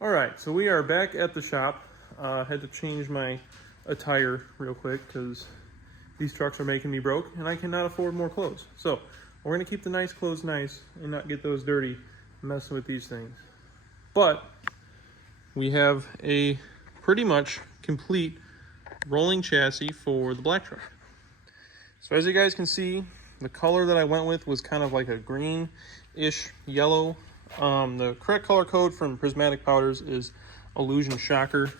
All right, so we are back at the shop. Had to change my attire real quick because these trucks are making me broke and I cannot afford more clothes. So we're gonna keep the nice clothes nice and not get those dirty messing with these things. But we have a pretty much complete rolling chassis for the black truck. So as you guys can see, the color that I went with was kind of like a green-ish yellow. The correct color code from Prismatic Powders is Illusion Shocker.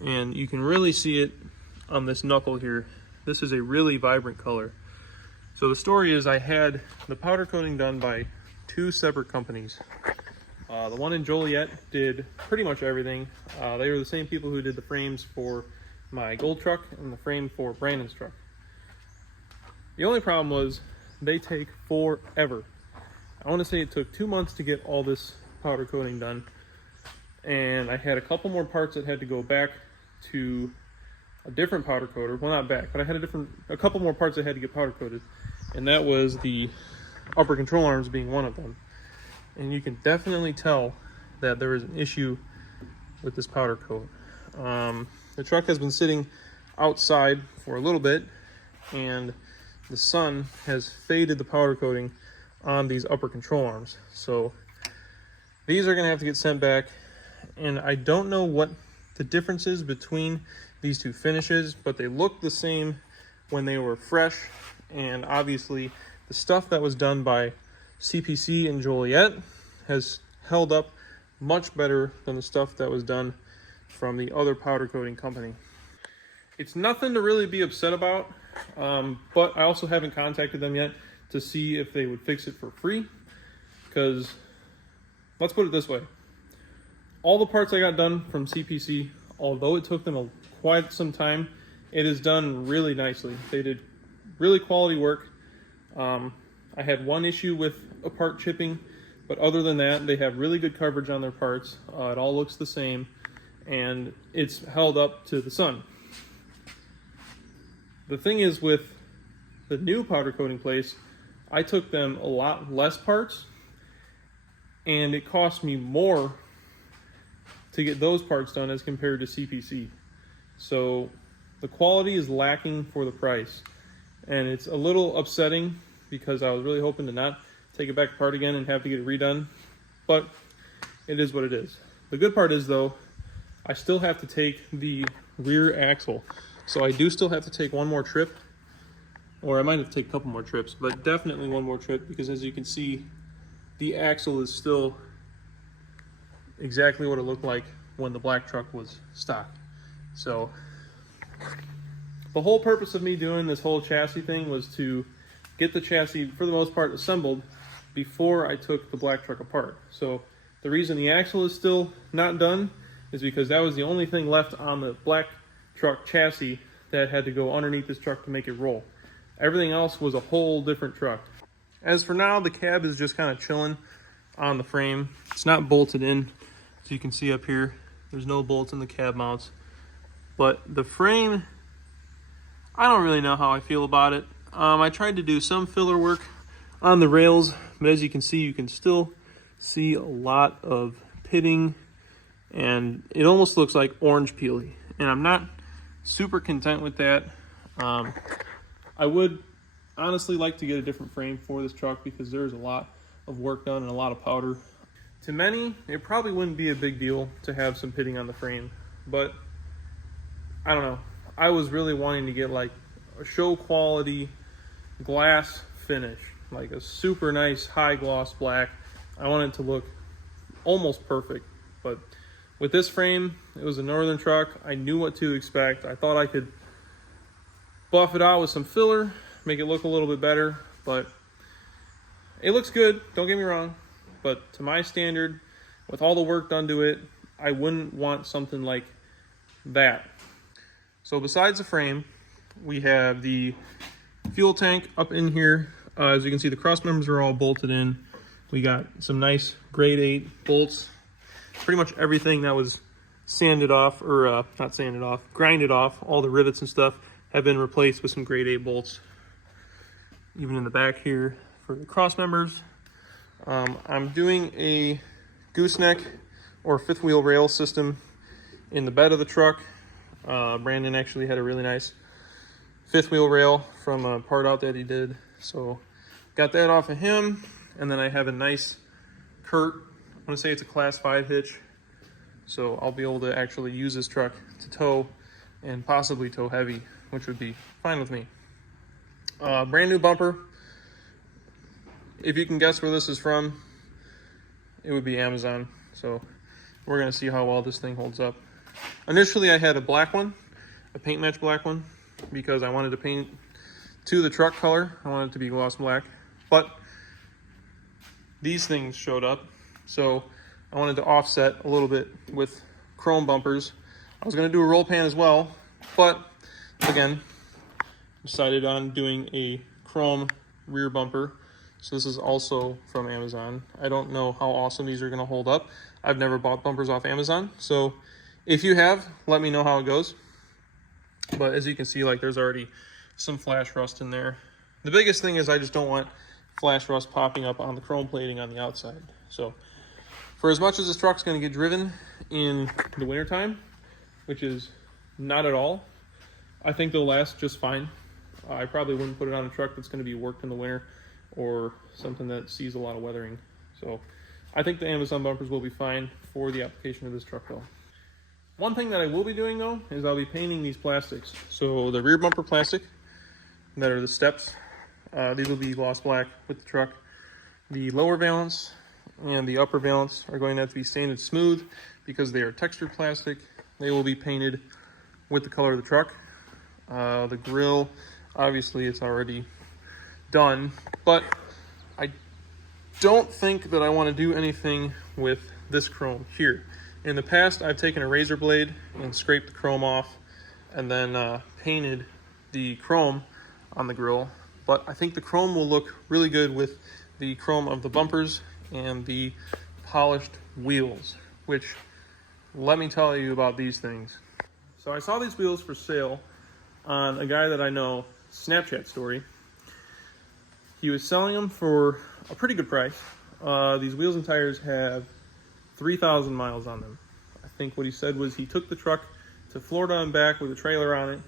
And you can really see it on this knuckle here. This is a really vibrant color. So the story is I had the powder coating done by two separate companies. The one in Joliet did pretty much everything. They were the same people who did the frames for my gold truck and the frame for Brandon's truck. The only problem was they take forever. I want to say it took 2 months to get all this powder coating done. And I had a couple more parts that had to go back to a different powder coater. Well, not back, but I had a couple more parts that had to get powder coated. And that was the upper control arms being one of them. And you can definitely tell that there is an issue with this powder coat. The truck has been sitting outside for a little bit, and the sun has faded the powder coating on these upper control arms. So these are gonna have to get sent back, and I don't know what the difference is between these two finishes, but they look the same when they were fresh. And obviously the stuff that was done by CPC in Joliet has held up much better than the stuff that was done from the other powder coating company. It's nothing to really be upset about, but I also haven't contacted them yet to see if they would fix it for free, because let's put it this way. All the parts I got done from CPC, although it took them quite some time, it is done really nicely. They did really quality work. I had one issue with a part chipping, but other than that, they have really good coverage on their parts. It all looks the same, and it's held up to the sun. The thing is, with the new powder coating place, I took them a lot less parts, and it cost me more to get those parts done as compared to CPC. So the quality is lacking for the price, and it's a little upsetting because I was really hoping to not take it back apart again and have to get it redone, but it is what it is. The good part is, though, I still have to take the rear axle. So I do still have to take one more trip, or I might have to take a couple more trips, but definitely one more trip, because as you can see, the axle is still exactly what it looked like when the black truck was stock. So the whole purpose of me doing this whole chassis thing was to get the chassis, for the most part, assembled before I took the black truck apart. So the reason the axle is still not done is because that was the only thing left on the black truck chassis that had to go underneath this truck to make it roll. Everything else was a whole different truck. As for now, the cab is just kind of chilling on the frame. It's not bolted in, so you can see up here, there's no bolts in the cab mounts. But the frame, I don't really know how I feel about it. I tried to do some filler work on the rails, but as you can see, you can still see a lot of pitting, and it almost looks like orange peely, and I'm not super content with that. I would honestly like to get a different frame for this truck because there's a lot of work done and a lot of powder. To many, it probably wouldn't be a big deal to have some pitting on the frame, but I don't know. I was really wanting to get like a show quality glass finish, like a super nice high gloss black. I want it to look almost perfect, but with this frame, it was a northern truck. I knew what to expect. I thought I could buff it out with some filler, make it look a little bit better, but it looks good, don't get me wrong, but to my standard, with all the work done to it, I wouldn't want something like that. So besides the frame, we have the fuel tank up in here. As you can see, the cross members are all bolted in. We got some nice grade 8 bolts. Pretty much everything that was sanded off, or not sanded off, grinded off, all the rivets and stuff have been replaced with some grade 8 bolts. Even in the back here for the cross members. I'm doing a gooseneck or fifth wheel rail system in the bed of the truck. Brandon actually had a really nice fifth wheel rail from a part out that he did. So got that off of him. And then I have a nice Kurt, I want to say it's a class 5 hitch. So I'll be able to actually use this truck to tow and possibly tow heavy, which would be fine with me. Brand new bumper. If you can guess where this is from, it would be Amazon. So we're gonna see how well this thing holds up. Initially I had a black one, a paint match black one, because I wanted to paint to the truck color. I wanted it to be gloss black, but these things showed up. So I wanted to offset a little bit with chrome bumpers. I was gonna do a roll pan as well, but again, decided on doing a chrome rear bumper. So this is also from Amazon. I don't know how awesome these are gonna hold up. I've never bought bumpers off Amazon. So if you have, let me know how it goes. But as you can see, like, there's already some flash rust in there. The biggest thing is I just don't want flash rust popping up on the chrome plating on the outside. So for as much as this truck's gonna get driven in the wintertime, which is not at all, I think they'll last just fine. I probably wouldn't put it on a truck that's gonna be worked in the winter or something that sees a lot of weathering. So I think the Amazon bumpers will be fine for the application of this truck though. One thing that I will be doing though is I'll be painting these plastics. So the rear bumper plastic, that are the steps, these will be gloss black with the truck. The lower valance and the upper valance are going to have to be sanded smooth because they are textured plastic. They will be painted with the color of the truck. The grill, obviously it's already done, but I don't think that I want to do anything with this chrome here. In the past, I've taken a razor blade and scraped the chrome off and then painted the chrome on the grill, but I think the chrome will look really good with the chrome of the bumpers and the polished wheels, which, let me tell you about these things. So I saw these wheels for sale on a guy that I know Snapchat story. He was selling them for a pretty good price. These wheels and tires have 3,000 miles on them. I think what he said was he took the truck to Florida and back with a trailer on it,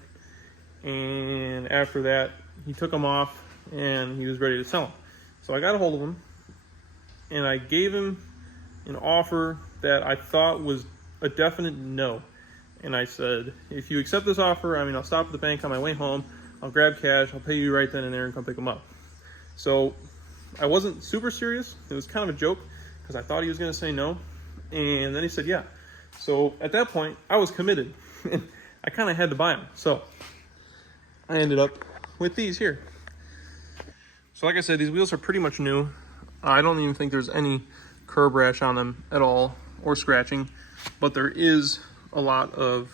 and after that he took them off and he was ready to sell them. So I got a hold of him and I gave him an offer that I thought was a definite no. And I said, if you accept this offer, I'll stop at the bank on my way home, I'll grab cash, I'll pay you right then and there and come pick them up. So I wasn't super serious. It was kind of a joke because I thought he was going to say no. And then he said, yeah. So at that point, I was committed. I kind of had to buy them. So I ended up with these here. So like I said, these wheels are pretty much new. I don't even think there's any curb rash on them at all or scratching, but there is a lot of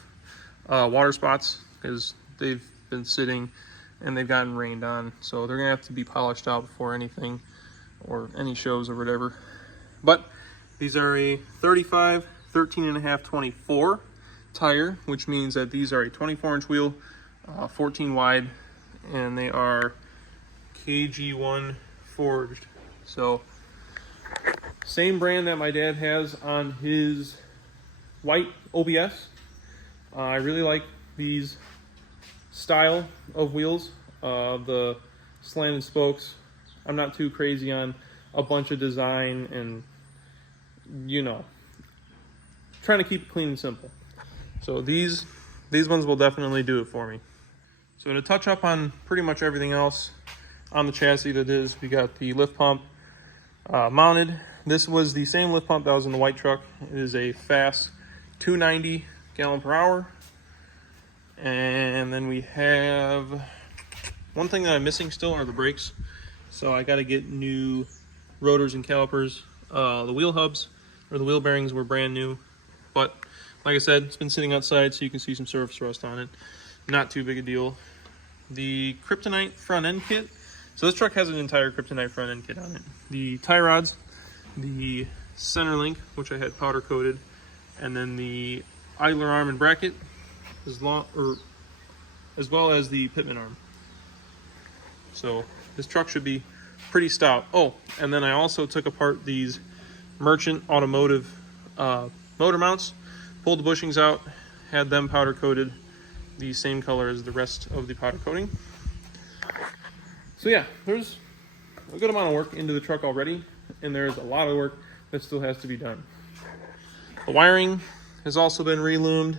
water spots because they've been sitting and they've gotten rained on. So they're gonna have to be polished out before anything or any shows or whatever. But these are a 35, 13.5, 24 tire, which means that these are a 24-inch wheel, 14 wide, and they are KG1 forged. So same brand that my dad has on his white OBS. I really like these style of wheels, the slanted spokes. I'm not too crazy on a bunch of design and, trying to keep it clean and simple. So these ones will definitely do it for me. So to touch up on pretty much everything else on the chassis, that is, we got the lift pump mounted. This was the same lift pump that was in the white truck. It is a fast 290 gallon per hour. And then we have one thing that I'm missing still are the brakes. So I got to get new rotors and calipers. The wheel hubs or the wheel bearings were brand new, but like I said, it's been sitting outside, so you can see some surface rust on it. Not too big a deal. The Kryptonite front end kit. So this truck has an entire Kryptonite front end kit on it. The tie rods, the center link, which I had powder coated, and then the idler arm and bracket, as well as the pitman arm. So this truck should be pretty stout. Oh, and then I also took apart these Merchant Automotive motor mounts, pulled the bushings out, had them powder coated the same color as the rest of the powder coating. So yeah, there's a good amount of work into the truck already, and there's a lot of work that still has to be done. The wiring has also been reloomed.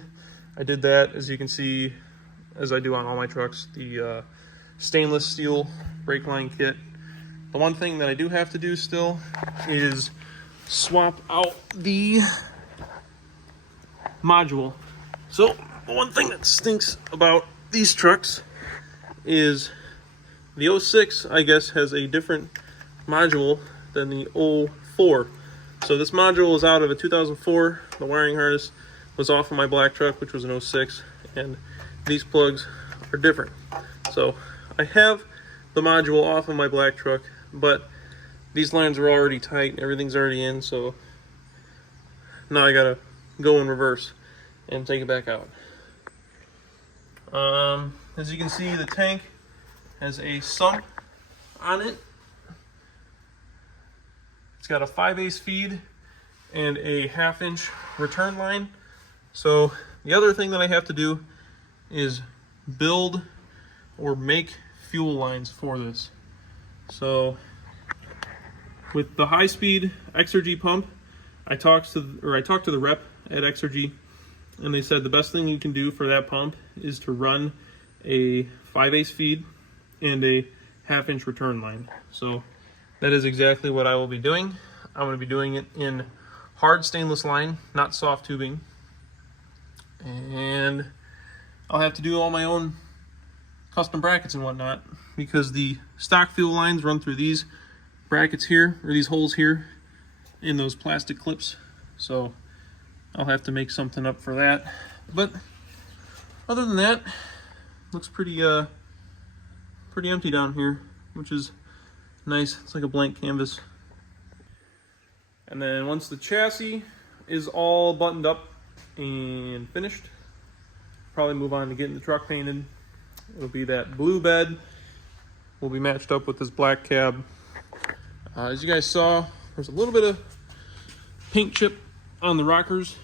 I did that, as you can see, as I do on all my trucks, the stainless steel brake line kit. The one thing that I do have to do still is swap out the module. So the one thing that stinks about these trucks is the 06, I guess, has a different module than the 04. So this module is out of a 2004. The wiring harness was off of my black truck, which was an 06, and these plugs are different. So I have the module off of my black truck, but these lines are already tight and everything's already in, so now I gotta go in reverse and take it back out. As you can see, the tank has a sump on it. It's got a 5/8 feed and a 1/2 inch return line. So the other thing that I have to do is build or make fuel lines for this. So with the high-speed Exergy pump, I talked to the rep at Exergy, and they said the best thing you can do for that pump is to run a 5/8 feed and a 1/2 inch return line. So that is exactly what I will be doing. I'm going to be doing it in hard stainless line, not soft tubing. And I'll have to do all my own custom brackets and whatnot, because the stock fuel lines run through these brackets here, or these holes here in those plastic clips. So I'll have to make something up for that. But other than that, looks pretty empty down here, which is nice. It's like a blank canvas. And then once the chassis is all buttoned up and finished, probably move on to getting the truck painted. It'll be that blue bed will be matched up with this black cab. As you guys saw, there's a little bit of paint chip on the rockers.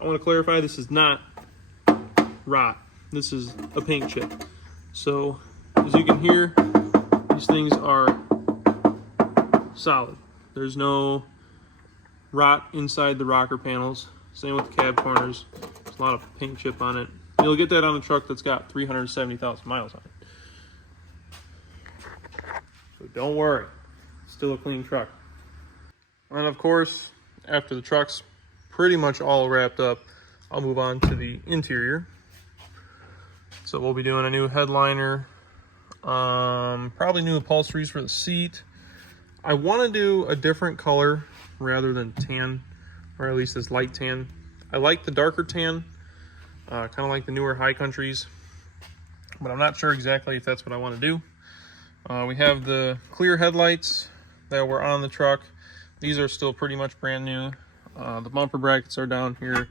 I want to clarify, this is not rot. This is a paint chip. So as you can hear, these things are solid. There's no rot inside the rocker panels. Same with the cab corners. There's a lot of paint chip on it. You'll get that on a truck that's got 370,000 miles on it. So don't worry, it's still a clean truck. And of course, after the truck's pretty much all wrapped up, I'll move on to the interior. So we'll be doing a new headliner, probably new upholsteries for the seat. I want to do a different color rather than tan, or at least this light tan. I like the darker tan, kind of like the newer High Countries, but I'm not sure exactly if that's what I want to do. We have the clear headlights that were on the truck. These are still pretty much brand new. The bumper brackets are down here.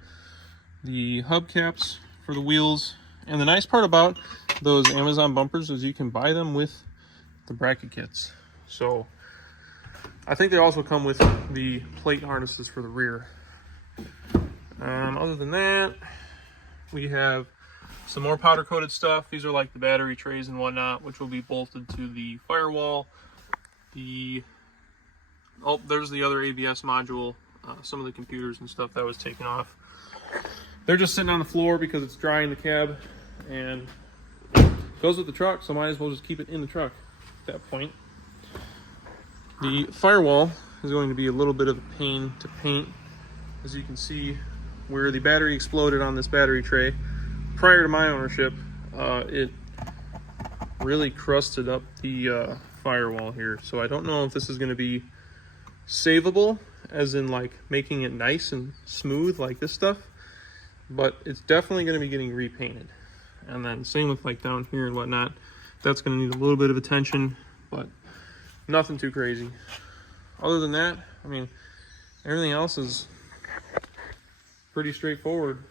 The hubcaps for the wheels. And the nice part about those Amazon bumpers is you can buy them with the bracket kits. So I think they also come with the plate harnesses for the rear. Other than that, we have some more powder coated stuff. These are like the battery trays and whatnot, which will be bolted to the firewall. There's the other ABS module, some of the computers and stuff that was taken off. They're just sitting on the floor because it's dry in the cab and goes with the truck, so might as well just keep it in the truck at that point. The firewall is going to be a little bit of a pain to paint. As you can see, where the battery exploded on this battery tray, prior to my ownership, it really crusted up the firewall here. So I don't know if this is going to be savable, as in like making it nice and smooth like this stuff, but it's definitely going to be getting repainted. And then same with like down here and whatnot. That's going to need a little bit of attention, but nothing too crazy. Other than that, I mean, everything else is pretty straightforward.